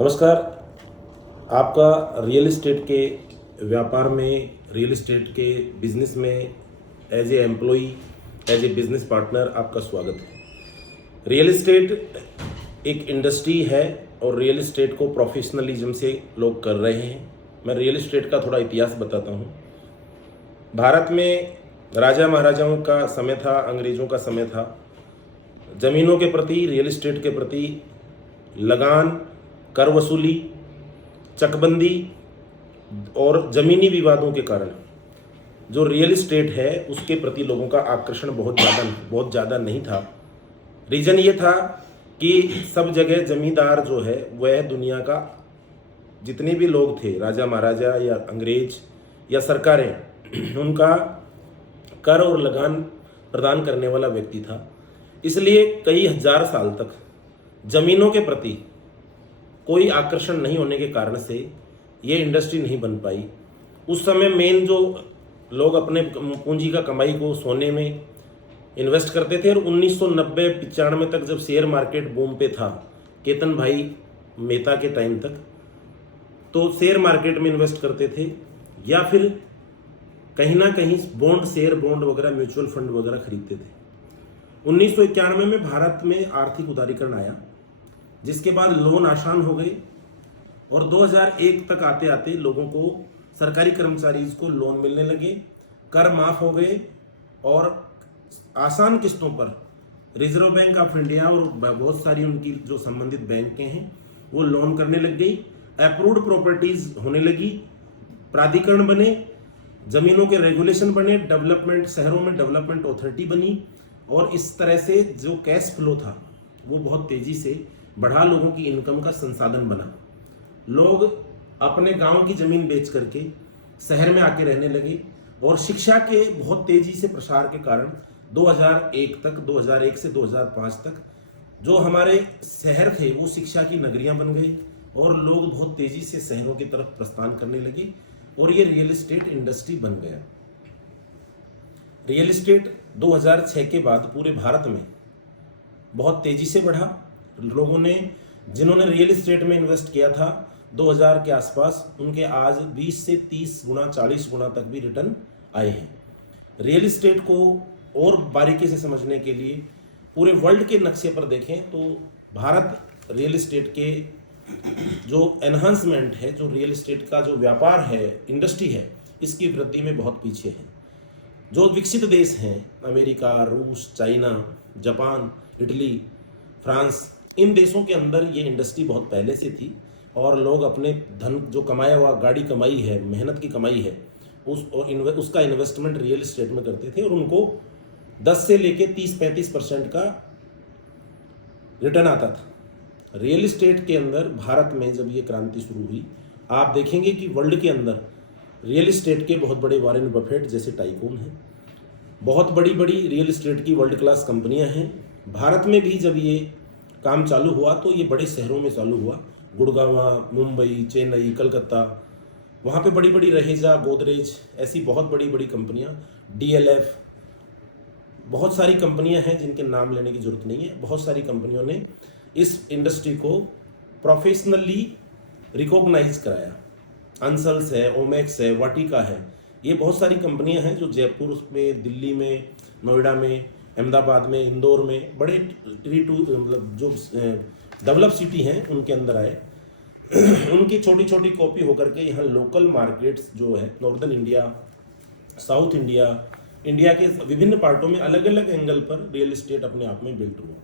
नमस्कार। आपका real estate के व्यापार में, रियल इस्टेट के बिजनेस में as a employee, as a business partner आपका स्वागत है। रियल इस्टेट एक इंडस्ट्री है और रियल इस्टेट को प्रोफेशनलिज्म से लोग कर रहे हैं। मैं रियल इस्टेट का थोड़ा इतिहास बताता हूँ। भारत में राजा महाराजाओं का समय था, अंग्रेज़ों का समय था। ज़मीनों के प्रति, रियल इस्टेट के प्रति लगान, कर वसूली, चकबंदी और ज़मीनी विवादों के कारण जो रियल इस्टेट है उसके प्रति लोगों का आकर्षण बहुत ज़्यादा नहीं था। रीज़न ये था कि सब जगह ज़मींदार जो है वह दुनिया का जितने भी लोग थे, राजा महाराजा या अंग्रेज या सरकारें, उनका कर और लगान प्रदान करने वाला व्यक्ति था। इसलिए कई हजार साल तक ज़मीनों के प्रति कोई आकर्षण नहीं होने के कारण से ये इंडस्ट्री नहीं बन पाई। उस समय मेन जो लोग अपने पूंजी का कमाई को सोने में इन्वेस्ट करते थे, और 1990-95 तक जब शेयर मार्केट बूम पे था, केतन भाई मेहता के टाइम तक, तो शेयर मार्केट में इन्वेस्ट करते थे या फिर कहीं ना कहीं बॉन्ड, शेयर बॉन्ड वगैरह, म्यूचुअल फंड वगैरह खरीदते थे। 1991 में भारत में आर्थिक उदारीकरण आया, जिसके बाद लोन आसान हो गए और 2001 तक आते आते लोगों को, सरकारी कर्मचारीज को लोन मिलने लगे, कर माफ हो गए और आसान किस्तों पर रिजर्व बैंक ऑफ इंडिया और बहुत सारी उनकी जो संबंधित बैंकें हैं वो लोन करने लग गई। अप्रूव्ड प्रॉपर्टीज होने लगी, प्राधिकरण बने, जमीनों के रेगुलेशन बने, डेवलपमेंट, शहरों में डेवलपमेंट अथॉरिटी बनी, और इस तरह से जो कैश फ्लो था वो बहुत तेजी से बढ़ा, लोगों की इनकम का संसाधन बना। लोग अपने गांव की जमीन बेच करके शहर में आके रहने लगे, और शिक्षा के बहुत तेजी से प्रसार के कारण 2001 से 2005 तक जो हमारे शहर थे वो शिक्षा की नगरियां बन गए, और लोग बहुत तेजी से शहरों की तरफ प्रस्थान करने लगे, और ये रियल इस्टेट इंडस्ट्री बन गया। रियल इस्टेट 2006 के बाद पूरे भारत में बहुत तेजी से बढ़ा। लोगों ने, जिन्होंने रियल इस्टेट में इन्वेस्ट किया था 2000 के आसपास, उनके आज 20 से 30 गुना, 40 गुना तक भी रिटर्न आए हैं। रियल इस्टेट को और बारीकी से समझने के लिए पूरे वर्ल्ड के नक्शे पर देखें तो भारत रियल इस्टेट के जो एनहांसमेंट है, जो रियल इस्टेट का जो व्यापार है, इंडस्ट्री है, इसकी वृद्धि में बहुत पीछे है। जो विकसित देश हैं, अमेरिका, रूस, चाइना, जापान, इटली, फ्रांस, इन देशों के अंदर ये इंडस्ट्री बहुत पहले से थी, और लोग अपने धन, जो कमाया हुआ, गाड़ी कमाई है, मेहनत की कमाई है, उसका इन्वेस्टमेंट रियल इस्टेट में करते थे, और उनको 10 से लेके 30-35% का रिटर्न आता था। रियल इस्टेट के अंदर भारत में जब ये क्रांति शुरू हुई, आप देखेंगे कि वर्ल्ड के अंदर रियल इस्टेट के बहुत बड़े वॉरेन बफेट जैसे टाइकून हैं, बहुत बड़ी बड़ी रियल इस्टेट की वर्ल्ड क्लास कंपनियां हैं। भारत में भी जब ये काम चालू हुआ तो ये बड़े शहरों में चालू हुआ, गुड़गांव, मुंबई, चेन्नई, कलकत्ता, वहाँ पे बड़ी बड़ी रहेजा, गोदरेज, ऐसी बहुत बड़ी बड़ी कंपनियाँ, DLF, बहुत सारी कंपनियाँ हैं जिनके नाम लेने की जरूरत नहीं है। बहुत सारी कंपनियों ने इस इंडस्ट्री को प्रोफेशनली रिकॉग्नाइज कराया। अंसल्स है, ओमेक्स है, वाटिका है, ये बहुत सारी कंपनियां हैं जो जयपुर में, दिल्ली में, नोएडा में, अहमदाबाद में, इंदौर में, बड़े मतलब जो डेवलप सिटी हैं उनके अंदर आए। उनकी छोटी छोटी कॉपी होकर के यहाँ लोकल मार्केट्स जो है, northern India, south India, India के विभिन्न पार्टों में अलग अलग एंगल पर रियल इस्टेट अपने आप में बिल्ट हुआ।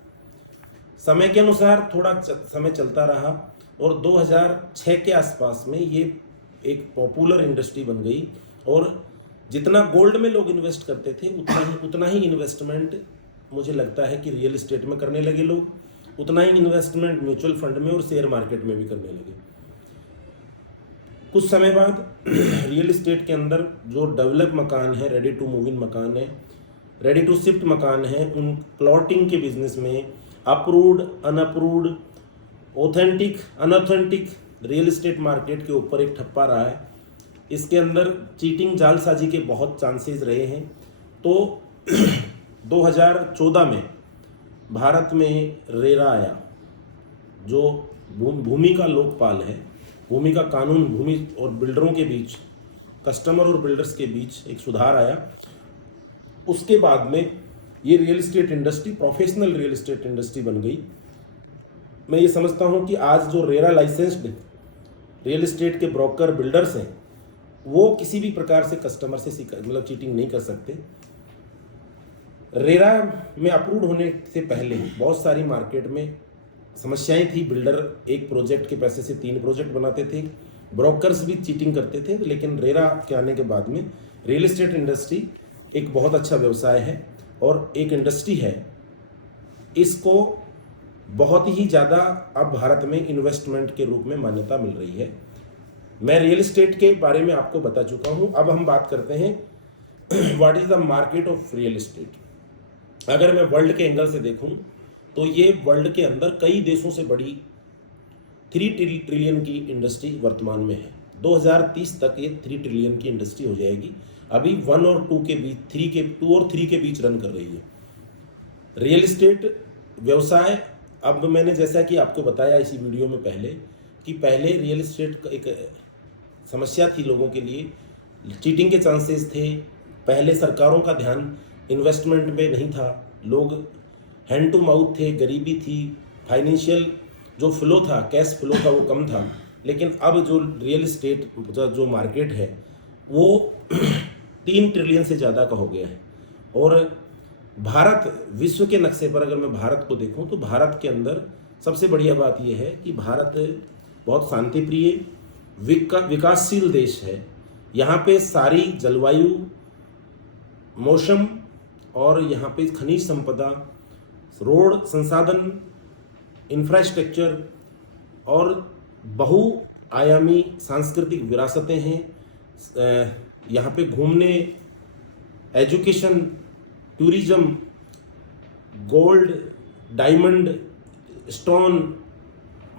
समय के अनुसार थोड़ा समय चलता रहा, और 2006 के आसपास में ये एक पॉपुलर इंडस्ट्री बन गई, और जितना गोल्ड में लोग इन्वेस्ट करते थे उतना ही इन्वेस्टमेंट मुझे लगता है कि रियल इस्टेट में करने लगे लोग, उतना ही इन्वेस्टमेंट म्यूचुअल फंड में और शेयर मार्केट में भी करने लगे। कुछ समय बाद रियल इस्टेट के अंदर जो डेवलप मकान है, रेडी टू मूव इन मकान है, रेडी टू शिफ्ट मकान है, उन प्लॉटिंग के बिजनेस में approved, unapproved, authentic, unauthentic real estate market के ऊपर एक ठप्पा रहा है। इसके अंदर चीटिंग, जालसाजी के बहुत चांसेस रहे हैं। तो 2014 में भारत में रेरा आया, जो भूमि का लोकपाल है, भूमि का कानून, भूमि और बिल्डरों के बीच, कस्टमर और बिल्डर्स के बीच एक सुधार आया। उसके बाद में ये real estate industry professional real estate industry बन गई। मैं ये समझता हूँ कि आज जो रेरा लाइसेंस्ड रियल इस्टेट के ब्रोकर बिल्डर्स हैं वो किसी भी प्रकार से कस्टमर से मतलब चीटिंग नहीं कर सकते। रेरा में अप्रूव होने से पहले बहुत सारी मार्केट में समस्याएं थी। बिल्डर एक प्रोजेक्ट के पैसे से 3 प्रोजेक्ट बनाते थे, ब्रोकर्स भी चीटिंग करते थे। लेकिन रेरा के आने के बाद में रियल इस्टेट इंडस्ट्री एक बहुत अच्छा व्यवसाय है और एक इंडस्ट्री है, इसको बहुत ही ज़्यादा अब भारत में इन्वेस्टमेंट के रूप में मान्यता मिल रही है। मैं रियल इस्टेट के बारे में आपको बता चुका हूँ। अब हम बात करते हैं what is the market of real estate. अगर मैं वर्ल्ड के एंगल से देखूँ तो ये वर्ल्ड के अंदर कई देशों से बड़ी 3 ट्रिलियन की इंडस्ट्री वर्तमान में है। 2030 तक ये 3 ट्रिलियन की इंडस्ट्री हो जाएगी। अभी 1 और 2 के बीच, 2 और 3 के बीच रन कर रही है रियल इस्टेट व्यवसाय। अब मैंने जैसा कि आपको बताया इसी वीडियो में पहले कि पहले रियल इस्टेट का एक समस्या थी लोगों के लिए, चीटिंग के चांसेस थे। पहले सरकारों का ध्यान इन्वेस्टमेंट में नहीं था, लोग हैंड टू माउथ थे, गरीबी थी, फाइनेंशियल जो फ्लो था, कैश फ्लो था वो कम था। लेकिन अब जो रियल इस्टेट जो मार्केट है वो 3 ट्रिलियन से ज़्यादा का हो गया है। और भारत विश्व के नक्शे पर अगर मैं भारत को देखूं तो भारत के अंदर सबसे बढ़िया बात यह है कि भारत बहुत शांतिप्रिय विकासशील देश है। यहाँ पे सारी जलवायु, मौसम और यहाँ पे खनिज संपदा, रोड संसाधन, इंफ्रास्ट्रक्चर और बहुआयामी सांस्कृतिक विरासतें हैं। यहाँ पे घूमने, education, tourism, gold, diamond, stone,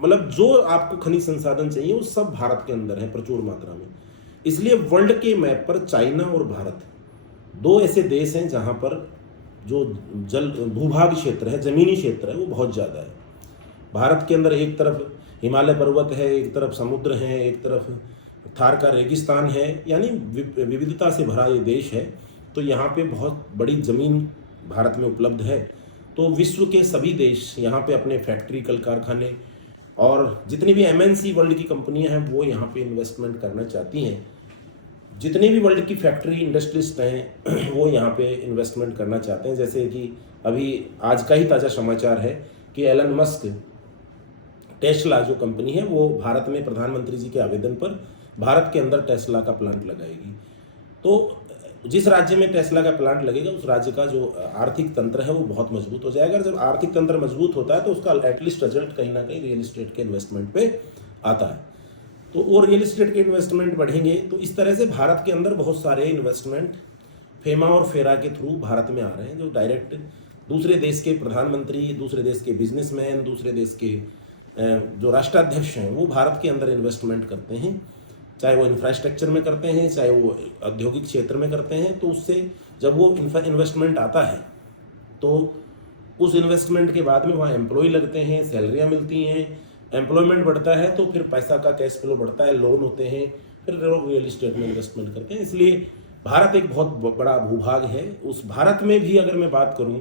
मतलब जो आपको खनिज संसाधन चाहिए वो सब भारत के अंदर है प्रचुर मात्रा में। इसलिए वर्ल्ड के मैप पर चाइना और भारत 2 ऐसे देश हैं जहाँ पर जो भूभाग क्षेत्र है, ज़मीनी क्षेत्र है, वो बहुत ज़्यादा है। भारत के अंदर एक तरफ हिमालय पर्वत है, एक तरफ समुद्र है, एक तरफ थार का रेगिस्तान है, यानी विविधता से भरा ये देश है। तो यहाँ पे बहुत बड़ी ज़मीन भारत में उपलब्ध है। तो विश्व के सभी देश यहाँ पे अपने फैक्ट्री, कल कारखाने और जितनी भी MNC वर्ल्ड की कंपनियाँ हैं वो यहाँ पे इन्वेस्टमेंट करना चाहती हैं। जितनी भी वर्ल्ड की फैक्ट्री इंडस्ट्रिस्ट हैं वो यहाँ पे इन्वेस्टमेंट करना चाहते हैं। जैसे कि अभी आज का ही ताज़ा समाचार है कि एलन मस्क, टेस्ला जो कंपनी है वो भारत में प्रधानमंत्री जी के आवेदन पर भारत के अंदर टेस्ला का प्लांट लगाएगी। तो जिस राज्य में टेस्ला का प्लांट लगेगा उस राज्य का जो आर्थिक तंत्र है वो बहुत मजबूत हो जाएगा। और जब आर्थिक तंत्र मजबूत होता है तो उसका एटलीस्ट रिजल्ट कहीं ना कहीं रियल इस्टेट के इन्वेस्टमेंट पे आता है। तो वो रियल इस्टेट के इन्वेस्टमेंट बढ़ेंगे। तो इस तरह से भारत के अंदर बहुत सारे इन्वेस्टमेंट फेमा और फेरा के थ्रू भारत में आ रहे हैं, जो डायरेक्ट दूसरे देश के प्रधानमंत्री, दूसरे देश के बिजनेसमैन, दूसरे देश के जो राष्ट्राध्यक्ष हैं वो भारत के अंदर इन्वेस्टमेंट करते हैं। चाहे वो इंफ्रास्ट्रक्चर में करते हैं, चाहे वो औद्योगिक क्षेत्र में करते हैं। तो उससे जब वो इन्वेस्टमेंट आता है तो उस इन्वेस्टमेंट के बाद में वहाँ एम्प्लॉय लगते हैं, सैलरियाँ मिलती हैं, एम्प्लॉयमेंट बढ़ता है तो फिर पैसा का कैश फ्लो बढ़ता है, लोन होते हैं, फिर लोग रियल इस्टेट में इन्वेस्टमेंट करते हैं। इसलिए भारत एक बहुत बड़ा भूभाग है। उस भारत में भी अगर मैं बात करूँ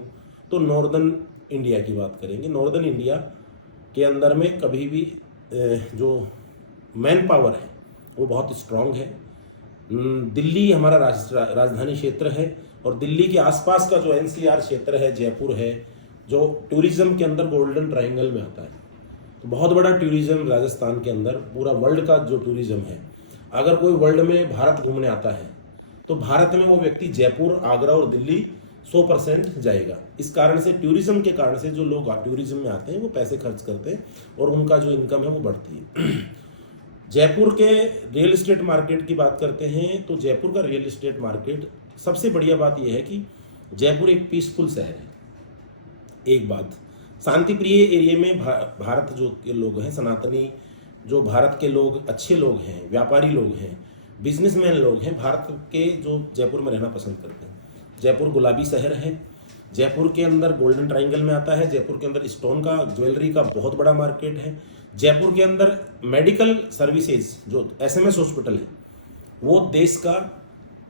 तो नॉर्दर्न इंडिया की बात करेंगे। नॉर्दर्न इंडिया के अंदर में कभी भी जो मैन पावर है वो बहुत स्ट्रांग है। दिल्ली हमारा राजधानी क्षेत्र है और दिल्ली के आसपास का जो NCR क्षेत्र है, जयपुर है, जो टूरिज्म के अंदर गोल्डन ट्रायंगल में आता है। तो बहुत बड़ा टूरिज्म राजस्थान के अंदर, पूरा वर्ल्ड का जो टूरिज्म है, अगर कोई वर्ल्ड में भारत घूमने आता है तो भारत में वो व्यक्ति जयपुर, आगरा और दिल्ली 100% जाएगा। इस कारण से, टूरिज्म के कारण से जो लोग टूरिज्म में आते हैं वो पैसे खर्च करते हैं और उनका जो इनकम है वो बढ़ती है। जयपुर के रियल इस्टेट मार्केट की बात करते हैं तो जयपुर का रियल इस्टेट मार्केट, सबसे बढ़िया बात यह है कि जयपुर एक पीसफुल शहर है। एक बात, शांतिप्रिय एरिया में भारत जो के लोग हैं, सनातनी जो भारत के लोग, अच्छे लोग हैं, व्यापारी लोग हैं, बिजनेसमैन लोग हैं, भारत के जो जयपुर में रहना पसंद करते हैं। जयपुर गुलाबी शहर है, जयपुर के अंदर गोल्डन ट्रायंगल में आता है, जयपुर के अंदर स्टोन का, ज्वेलरी का बहुत बड़ा मार्केट है। जयपुर के अंदर मेडिकल सर्विसेज जो एसएमएस हॉस्पिटल है वो देश का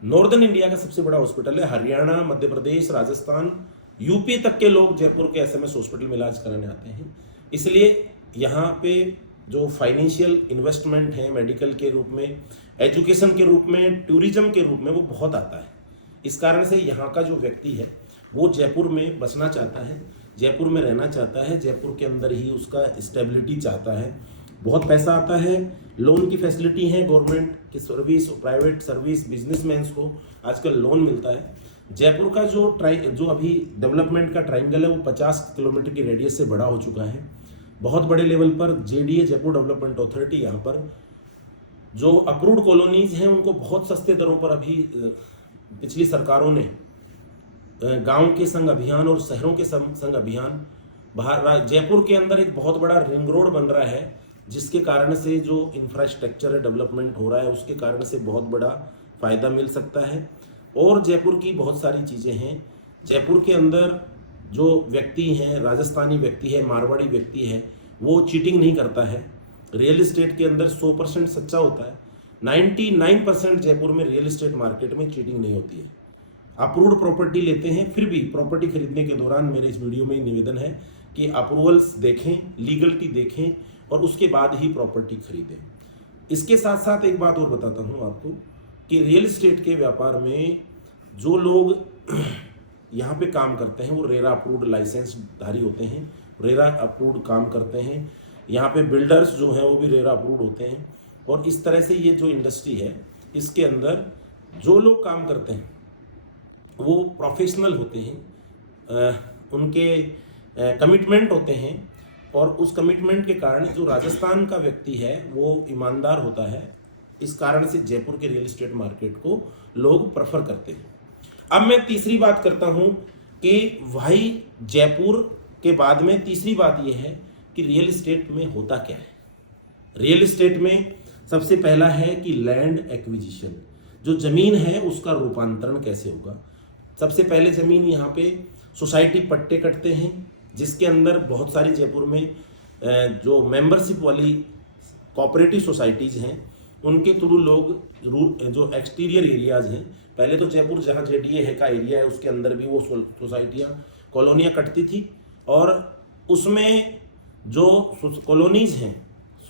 नॉर्दर्न इंडिया का सबसे बड़ा हॉस्पिटल है। हरियाणा, मध्य प्रदेश, राजस्थान, यूपी तक के लोग जयपुर के एसएमएस हॉस्पिटल में इलाज कराने आते हैं। इसलिए यहाँ पे जो फाइनेंशियल इन्वेस्टमेंट है मेडिकल के रूप में, एजुकेशन के रूप में, टूरिज्म के रूप में, वो बहुत आता है। इस कारण से यहाँ का जो व्यक्ति है वो जयपुर में बसना चाहता है, जयपुर में रहना चाहता है, जयपुर के अंदर ही उसका स्टेबिलिटी चाहता है। बहुत पैसा आता है, लोन की फैसिलिटी है, गवर्नमेंट की सर्विस, प्राइवेट सर्विस, बिजनेसमैन्स को आजकल लोन मिलता है। जयपुर का जो अभी डेवलपमेंट का ट्राइंगल है वो 50 किलोमीटर की रेडियस से बड़ा हो चुका है। बहुत बड़े लेवल पर जेडीए, जयपुर डेवलपमेंट अथॉरिटी, यहाँ पर जो अप्रूव्ड कॉलोनीज हैं उनको बहुत सस्ते दरों पर अभी पिछली सरकारों ने गांव के संग अभियान और शहरों के संग अभियान, बाहर जयपुर के अंदर एक बहुत बड़ा रिंग रोड बन रहा है जिसके कारण से जो इंफ्रास्ट्रक्चर है डेवलपमेंट हो रहा है उसके कारण से बहुत बड़ा फ़ायदा मिल सकता है। और जयपुर की बहुत सारी चीज़ें हैं। जयपुर के अंदर जो व्यक्ति हैं, राजस्थानी व्यक्ति है, मारवाड़ी व्यक्ति है, वो चीटिंग नहीं करता है। रियल इस्टेट के अंदर 100% सच्चा होता है। 99% जयपुर में रियल इस्टेट मार्केट में चीटिंग नहीं होती है। अप्रूव्ड प्रॉपर्टी लेते हैं, फिर भी प्रॉपर्टी खरीदने के दौरान मेरे इस वीडियो में निवेदन है कि अप्रूवल्स देखें, लीगलिटी देखें और उसके बाद ही प्रॉपर्टी खरीदें। इसके साथ साथ एक बात और बताता हूँ आपको कि रियल इस्टेट के व्यापार में जो लोग यहाँ पे काम करते हैं वो रेरा अप्रूव्ड लाइसेंस धारी होते हैं, रेरा अप्रूव्ड काम करते हैं। यहाँ पे बिल्डर्स जो हैं वो भी रेरा अप्रूव्ड होते हैं। और इस तरह से ये जो इंडस्ट्री है इसके अंदर जो लोग काम करते हैं वो प्रोफेशनल होते हैं, उनके कमिटमेंट होते हैं और उस कमिटमेंट के कारण जो राजस्थान का व्यक्ति है वो ईमानदार होता है। इस कारण से जयपुर के रियल एस्टेट मार्केट को लोग प्रेफर करते हैं। अब मैं तीसरी बात करता हूं कि भाई जयपुर के बाद में तीसरी बात यह है कि रियल एस्टेट में होता क्या है। रियल एस्टेट में सबसे पहला है कि लैंड एक्विजिशन, जो ज़मीन है उसका रूपांतरण कैसे होगा। सबसे पहले ज़मीन यहाँ पे सोसाइटी पट्टे कटते हैं जिसके अंदर बहुत सारी जयपुर में जो मेंबरशिप वाली कोऑपरेटिव सोसाइटीज़ हैं उनके थ्रू लोग जो एक्सटीरियर एरियाज हैं, पहले तो जयपुर जहाँ जेडीए है का एरिया है उसके अंदर भी वो सोसाइटियाँ, कॉलोनियाँ कटती थी और उसमें जो कॉलोनीज़ हैं,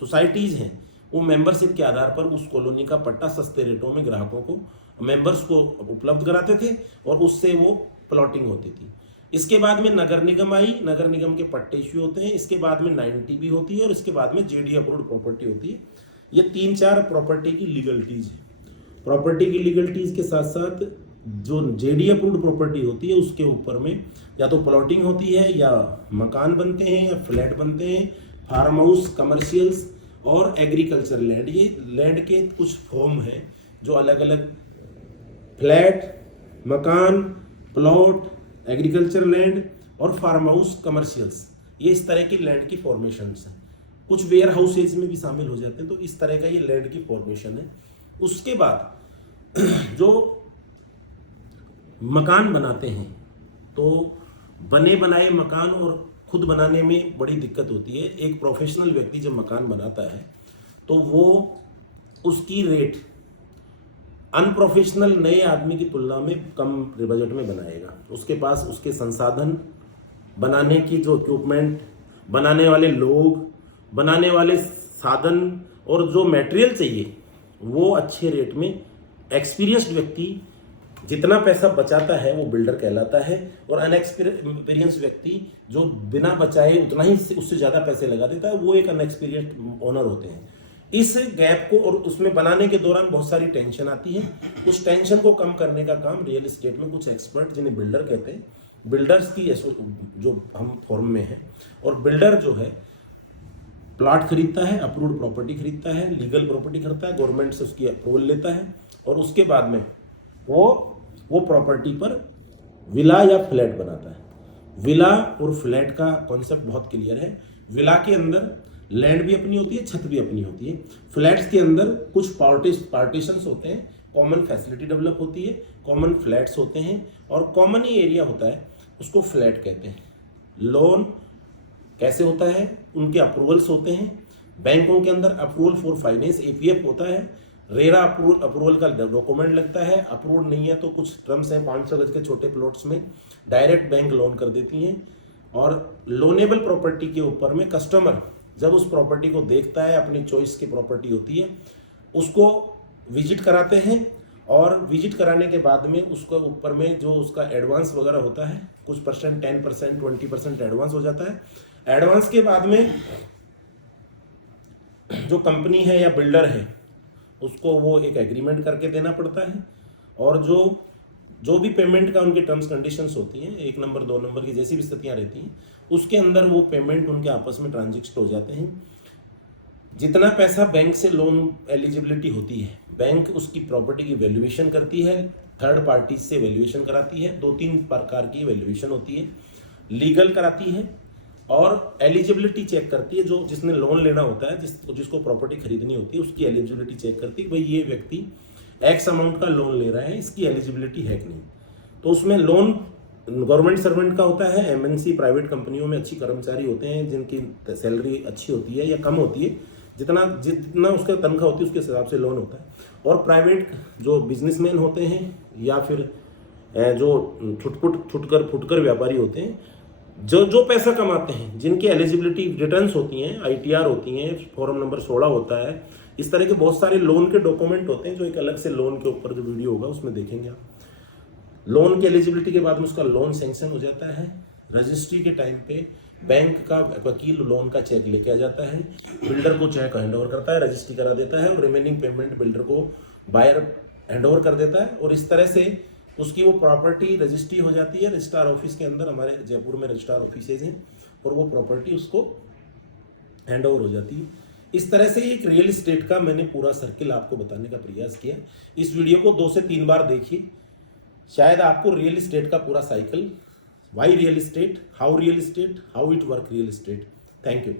सोसाइटीज़ हैं, वो मेंबरशिप के आधार पर उस कॉलोनी का पट्टा सस्ते रेटों में ग्राहकों को, मेंबर्स को उपलब्ध कराते थे और उससे वो प्लॉटिंग होती थी। इसके बाद में नगर निगम आई, नगर निगम के पट्टे इश्यू होते हैं। इसके बाद में 90 भी होती है और इसके बाद में जेडी अप्रूव्ड प्रॉपर्टी होती है। ये 3-4 प्रॉपर्टी की लीगलिटीज़ है। प्रॉपर्टी की लीगलिटीज़ के साथ साथ जो जेडी अप्रूव्ड प्रॉपर्टी होती है उसके ऊपर में या तो प्लॉटिंग होती है या मकान बनते हैं या फ्लैट बनते हैं, फार्म हाउस, कमर्शियल्स और एग्रीकल्चर लैंड। ये लैंड के कुछ फॉर्म हैं जो अलग अलग फ्लैट, मकान, प्लॉट, एग्रीकल्चर लैंड और फार्म हाउस, कमर्शियल्स, ये इस तरह की लैंड की फॉर्मेशंस हैं। कुछ वेयर हाउसेज में भी शामिल हो जाते हैं। तो इस तरह का ये लैंड की फॉर्मेशन है। उसके बाद जो मकान बनाते हैं तो बने बनाए मकान और खुद बनाने में बड़ी दिक्कत होती है। एक प्रोफेशनल व्यक्ति जब मकान बनाता है तो वो उसकी रेट अनप्रोफेशनल नए आदमी की तुलना में कम बजट में बनाएगा। उसके पास उसके संसाधन, बनाने की जो इक्विपमेंट, बनाने वाले लोग, बनाने वाले साधन और जो मटेरियल चाहिए वो अच्छे रेट में एक्सपीरियंस्ड व्यक्ति जितना पैसा बचाता है वो बिल्डर कहलाता है और अनएक्सपीरियंस व्यक्ति जो बिना बचाए उतना ही उससे ज़्यादा पैसे लगा देता है वो एक अनएक्सपीरियंस्ड ओनर होते हैं। इस गैप को और उसमें बनाने के दौरान बहुत सारी टेंशन आती है। उस टेंशन को कम करने का काम रियल एस्टेट में कुछ एक्सपर्ट जिन्हें बिल्डर कहते हैं, बिल्डर्स की जो हम फॉर्म में है, और बिल्डर जो है प्लाट खरीदता है, अप्रूव्ड प्रॉपर्टी खरीदता है, लीगल प्रॉपर्टी खरीदता है, गवर्नमेंट से उसकी अप्रूवल लेता है और उसके बाद में वो प्रॉपर्टी पर विला या फ्लैट बनाता है। विला और फ्लैट का कॉन्सेप्ट बहुत क्लियर है। विला के अंदर लैंड भी अपनी होती है, छत भी अपनी होती है। फ्लैट्स के अंदर कुछ पार्टीशंस होते हैं, कॉमन फैसिलिटी डेवलप होती है, कॉमन फ्लैट्स होते हैं और कॉमन ही एरिया होता है, उसको फ्लैट कहते हैं। लोन कैसे होता है, उनके अप्रूवल्स होते हैं, बैंकों के अंदर अप्रूवल फॉर फाइनेंस APF होता है, रेरा अप्रूवल का डॉक्यूमेंट लगता है, अप्रूवल नहीं है तो कुछ टर्म्स हैं, 500 गज के छोटे प्लॉट्स में डायरेक्ट बैंक लोन कर देती हैं। और लोनेबल प्रॉपर्टी के ऊपर में कस्टमर जब उस प्रॉपर्टी को देखता है, अपनी चॉइस की प्रॉपर्टी होती है, उसको विजिट कराते हैं और विजिट कराने के बाद में उसके ऊपर में जो उसका एडवांस वगैरह होता है, कुछ परसेंट 10% 20% एडवांस हो जाता है। एडवांस के बाद में जो कंपनी है या बिल्डर है उसको वो एक एग्रीमेंट करके देना पड़ता है, और जो भी पेमेंट का उनके टर्म्स कंडीशंस होती हैं, 1 नंबर 2 नंबर की जैसी भी स्थितियाँ रहती हैं, उसके अंदर वो पेमेंट उनके आपस में ट्रांजेक्ट हो जाते हैं। जितना पैसा बैंक से लोन एलिजिबिलिटी होती है, बैंक उसकी प्रॉपर्टी की वैल्यूएशन करती है, थर्ड पार्टी से वैल्यूएशन कराती है, 2-3 प्रकार की वैल्यूएशन होती है, लीगल कराती है और एलिजिबिलिटी चेक करती है। जो जिसने लोन लेना होता है, जिसको प्रॉपर्टी खरीदनी होती है, उसकी एलिजिबिलिटी चेक करती है, भाई ये व्यक्ति एक्स अमाउंट का लोन ले रहा है, इसकी एलिजिबिलिटी है कि नहीं। तो उसमें लोन गवर्नमेंट सर्वेंट का होता है, MNC प्राइवेट कंपनियों में अच्छी कर्मचारी होते हैं जिनकी सैलरी अच्छी होती है या कम होती है, जितना उसका तनख्वाह होती है उसके हिसाब से लोन होता है। और प्राइवेट जो बिजनेसमैन होते हैं या फिर जो फुटकर व्यापारी होते हैं, जो पैसा कमाते हैं, जिनकी एलिजिबिलिटी रिटर्न्स होती हैं, ITR होती हैं, फॉर्म नंबर 16 होता है, इस तरह के बहुत सारे लोन के डॉक्यूमेंट होते हैं जो एक अलग से लोन के ऊपर जो वीडियो होगा उसमें देखेंगे आप। लोन की एलिजिबिलिटी के बाद में उसका लोन सैंक्शन हो जाता है। रजिस्ट्री के टाइम पे बैंक का वकील लोन का चेक लेके आ जाता है, बिल्डर को चेक हैंड ओवर करता है, रजिस्ट्री करा देता है और रिमेनिंग पेमेंट बिल्डर को बायर हैंड ओवर कर देता है, और इस तरह से उसकी वो प्रॉपर्टी रजिस्ट्री हो जाती है रजिस्ट्रार ऑफिस के अंदर। हमारे जयपुर में रजिस्ट्रार ऑफिसेज हैं और वो प्रॉपर्टी उसको हैंड ओवर हो जाती है। इस तरह से एक रियल एस्टेट का मैंने पूरा सर्किल आपको बताने का प्रयास किया। इस वीडियो को 2 से 3 बार देखिए, शायद आपको रियल एस्टेट का पूरा cycle, why real estate, how real estate, how it work real estate. Thank you.